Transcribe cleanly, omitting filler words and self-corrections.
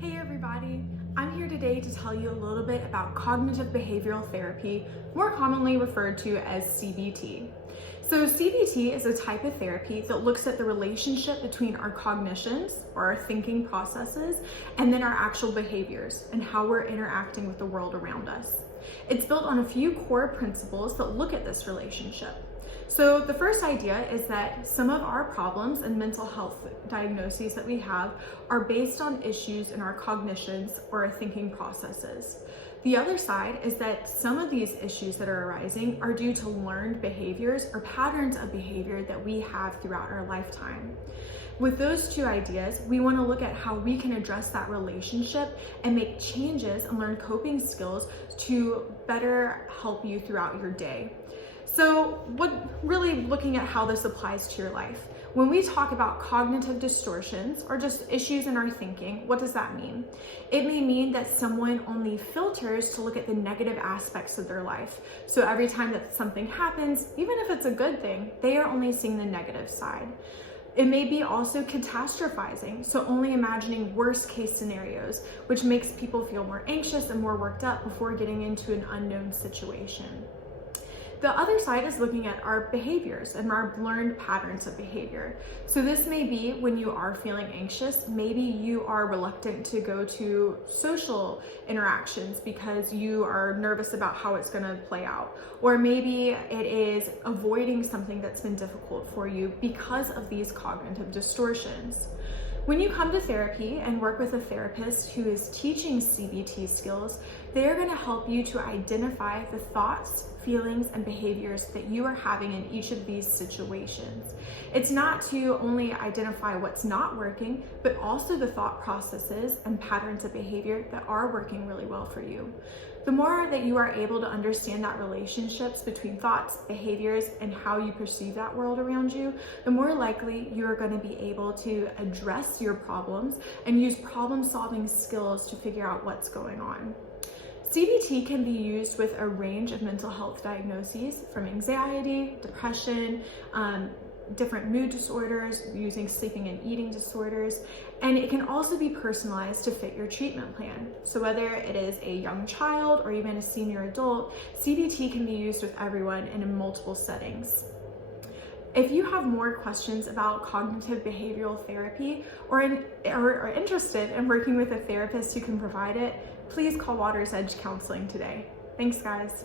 Hey everybody, I'm here today to tell you a little bit about cognitive behavioral therapy, more commonly referred to as CBT. So CBT is a type of therapy that looks at the relationship between our cognitions, or our thinking processes, and then our actual behaviors and how we're interacting with the world around us. It's built on a few core principles that look at this relationship. So the first idea is that some of our problems and mental health diagnoses that we have are based on issues in our cognitions or our thinking processes. The other side is that some of these issues that are arising are due to learned behaviors or patterns of behavior that we have throughout our lifetime. With those two ideas, we want to look at how we can address that relationship and make changes and learn coping skills to better help you throughout your day. So really looking at how this applies to your life. When we talk about cognitive distortions or just issues in our thinking, what does that mean? It may mean that someone only filters to look at the negative aspects of their life. So every time that something happens, even if it's a good thing, they are only seeing the negative side. It may be also catastrophizing, so only imagining worst case scenarios, which makes people feel more anxious and more worked up before getting into an unknown situation. The other side is looking at our behaviors and our learned patterns of behavior. So this may be when you are feeling anxious, maybe you are reluctant to go to social interactions because you are nervous about how it's going to play out. Or maybe it is avoiding something that's been difficult for you because of these cognitive distortions. When you come to therapy and work with a therapist who is teaching CBT skills, they're going to help you to identify the thoughts, feelings, and behaviors that you are having in each of these situations. It's not to only identify what's not working, but also the thought processes and patterns of behavior that are working really well for you. The more that you are able to understand that relationships between thoughts, behaviors, and how you perceive that world around you, the more likely you're going to be able to address your problems and use problem-solving skills to figure out what's going on. CBT can be used with a range of mental health diagnoses, from anxiety, depression, different mood disorders, using sleeping and eating disorders, and it can also be personalized to fit your treatment plan. So whether it is a young child or even a senior adult, CBT can be used with everyone and in multiple settings. If you have more questions about cognitive behavioral therapy or interested in working with a therapist who can provide it, please call Water's Edge Counseling today. Thanks, guys.